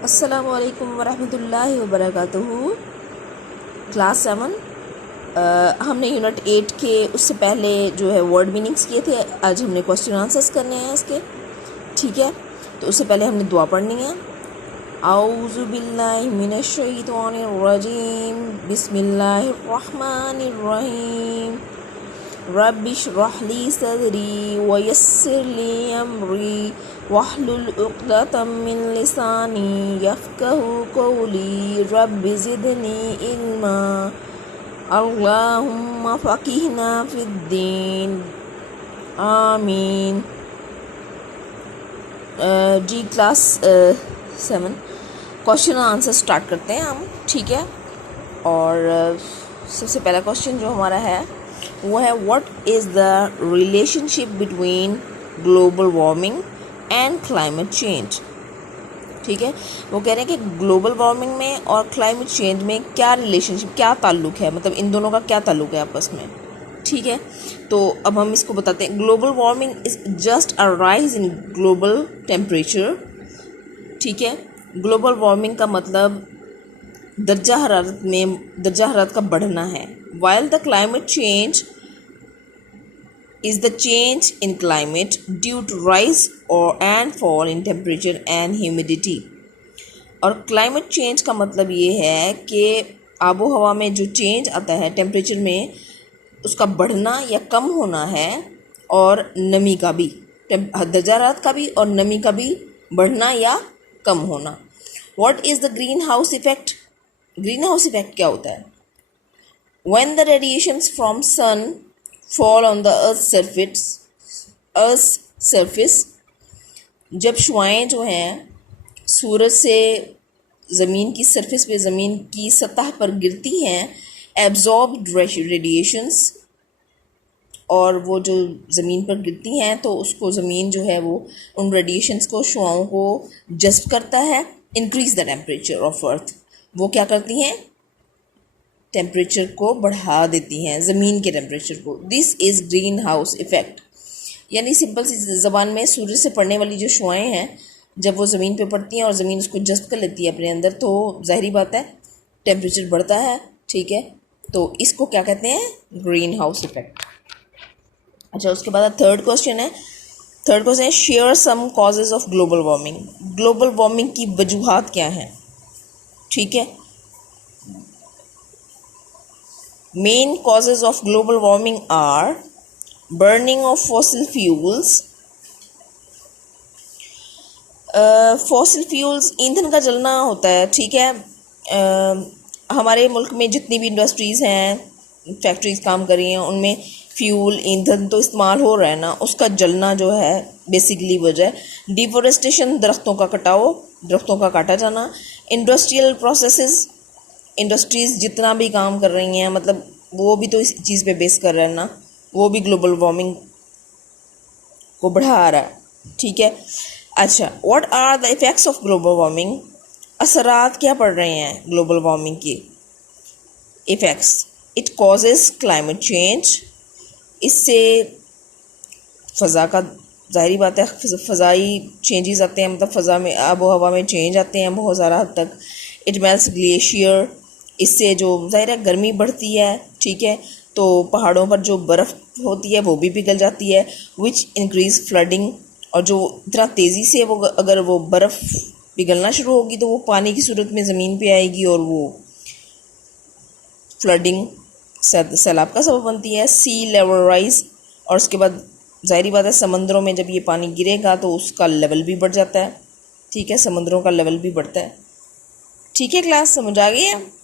अस्सलामु अलैकुम वरहमतुल्लाहि वबरकातुहू। क्लास 7 हमने यूनिट 8 के उससे पहले जो है वर्ड मीनिंग्स किए थे। आज हमने क्वेश्चन आंसर्स करने हैं इसके, ठीक है। तो उससे पहले हमने दुआ पढ़नी है। औज़ु बिल्लाहि मिनश शैतानिर रजीम, बिस्मिल्लाहिर रहमानिर रहीम। रब्बि इश्रह ली सदरी व यस्सिर ली अमरी वहलुल उक़दतम मिन लिसानी यफ़क़हू क़ौली रब्बि ज़िदनी इल्मा। अल्लाहुम्मा फ़क़िहना फ़िद्दीन, आमीन। जी क्लास 7 क्वेश्चन आंसर स्टार्ट करते हैं हम, ठीक है। और सबसे पहला क्वेश्चन जो हमारा है वो है what is the relationship between global warming and climate change. ठीक है, वो कह रहे हैं कि ग्लोबल वार्मिंग में और क्लाइमेट चेंज में क्या रिलेशनशिप, क्या ताल्लुक है, मतलब इन दोनों का क्या ताल्लुक है आपस में। ठीक है, तो अब हम इसको बताते हैं। Global warming is just a rise in global temperature. ठीक है, ग्लोबल वार्मिंग का मतलब दर्जा हरारत का बढ़ना है। While the climate change is the change in climate due to rise or and fall in temperature and humidity। और क्लाइमेट चेंज का मतलब ये है कि आबो हवा में जो चेंज आता है टेम्परेचर में, उसका बढ़ना या कम होना है, और नमी का भी, दर्जा हरारत का भी और नमी का भी बढ़ना या कम होना। What is the green house effect. Green house effect क्या होता है? When the radiations from sun fall on the earth's surface, जब शुआएं जो हैं सूरज से ज़मीन की सरफेस पे, ज़मीन की सतह पर गिरती हैं, एब्जॉर्ब्ड रेडिएशंस, और वो जो ज़मीन पर गिरती हैं तो उसको ज़मीन जो है वो उन रेडिएशंस को, शुआओं को जज़्ब करता है। Increase the temperature of earth, वो क्या करती हैं? टेम्परेचर को बढ़ा देती हैं, ज़मीन के टेम्परेचर को। This is green house effect. यानी सिंपल सी ज़बान में सूरज से पड़ने वाली जो शुआएं हैं, जब वो ज़मीन पे पड़ती हैं और ज़मीन उसको जज़्ब कर लेती है अपने अंदर, तो ज़ाहिरी बात है टेम्परेचर बढ़ता है। ठीक है, तो इसको क्या कहते हैं? Greenhouse effect. अच्छा, उसके बाद थर्ड क्वेश्चन है share some causes of global warming. Global warming की वजूहात क्या हैं? ठीक है, main causes of global warming are burning of fossil fuels। Fossil fuels, ईंधन का जलना होता है। ठीक है, हमारे मुल्क में जितनी भी इंडस्ट्रीज़ हैं, फैक्ट्रीज़ काम कर रही हैं, उनमें फ्यूल, ईंधन तो इस्तेमाल हो रहा है ना, उसका जलना जो है बेसिकली वजह। डिफोरेस्टेशन, दरख्तों का कटाव, दरख्तों का काटा जाना। इंडस्ट्रियल प्रोसेसेस, इंडस्ट्रीज़ जितना भी काम कर रही हैं, मतलब वो भी तो इस चीज़ पे बेस कर रहे हैं ना, वो भी ग्लोबल वार्मिंग को बढ़ा रहा है। ठीक है, अच्छा, what are the effects of global warming. असरात क्या पड़ रहे हैं ग्लोबल वार्मिंग के? Effects, it causes climate change, इससे फ़ज़ा का, ज़ाहिरी बात है फ़ज़ाई चेंजेस आते हैं, मतलब फ़ज़ा में, आबो हवा में चेंज आते हैं बहुत ज़्यादा हद तक। इट मेल्ट्स ग्लेशियर, इससे जो ज़ाहिर है गर्मी बढ़ती है। ठीक है, तो पहाड़ों पर जो बर्फ़ होती है वो भी पिघल जाती है। विच इंक्रीज़ फ्लडिंग, और जो इतना तेज़ी से वो, अगर वो बर्फ़ पिघलना शुरू होगी तो वो पानी की सूरत में ज़मीन पे आएगी और वो फ्लडिंग, सैलाब का सबब बनती है। सी लेवल राइज, और उसके बाद ज़ाहिरी बात है समंदरों में जब ये पानी गिरेगा तो उसका लेवल भी बढ़ जाता है। ठीक है, समंदरों का लेवल भी बढ़ता है। ठीक है, क्लास समझ आ गई है?